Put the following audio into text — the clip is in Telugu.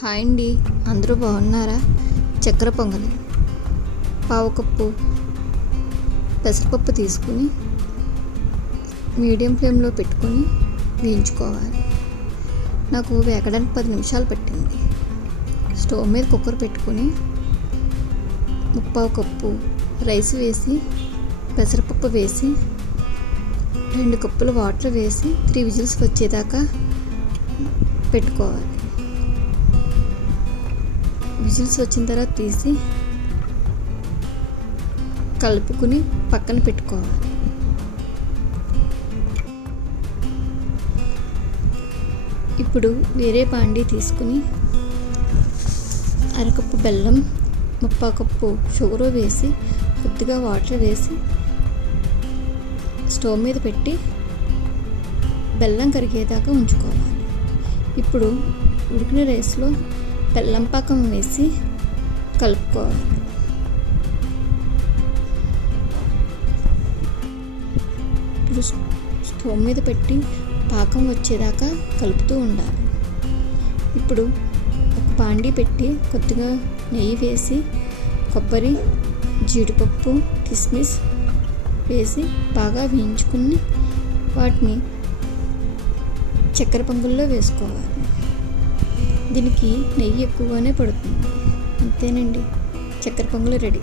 హాయ్ అండి. అందరూ బాగున్నారా? చక్కెర పొంగలి. పావుకప్పు పెసరపప్పు తీసుకుని మీడియం ఫ్లేమ్లో పెట్టుకొని వేయించుకోవాలి. నాకు వేగడానికి పది నిమిషాలు పట్టింది. స్టవ్ మీద కుక్కర్ పెట్టుకొని ముప్పావు కప్పు రైస్ వేసి పెసరపప్పు వేసి రెండు కప్పులు వాటర్ వేసి త్రీ విజిల్స్ వచ్చేదాకా పెట్టుకోవాలి. విజిల్స్ వచ్చిన తర్వాత తీసి కలుపుకుని పక్కన పెట్టుకోవాలి. ఇప్పుడు వేరే పాండి తీసుకుని అరకప్పు బెల్లం ముప్పా కప్పు షుగర్ వేసి కొద్దిగా వాటర్ వేసి స్టవ్ మీద పెట్టి బెల్లం కరిగేదాకా ఉంచుకోవాలి. ఇప్పుడు ఉడికిన రైస్లో బెల్లం పాకం వేసి కలుపుకోవాలి. ఇప్పుడు స్టవ్ మీద పెట్టి పాకం వచ్చేదాకా కలుపుతూ ఉండాలి. ఇప్పుడు ఒక పాండి పెట్టి కొద్దిగా నెయ్యి వేసి కొబ్బరి జీడిపప్పు కిస్మిస్ వేసి బాగా వేయించుకుని వాటిని చక్కెర పొంగుల్లో వేసుకోవాలి. దీనికి నెయ్యి ఎక్కువగానే పడుతుంది. అంతేనండి. చక్కెర పొంగల్ రెడీ.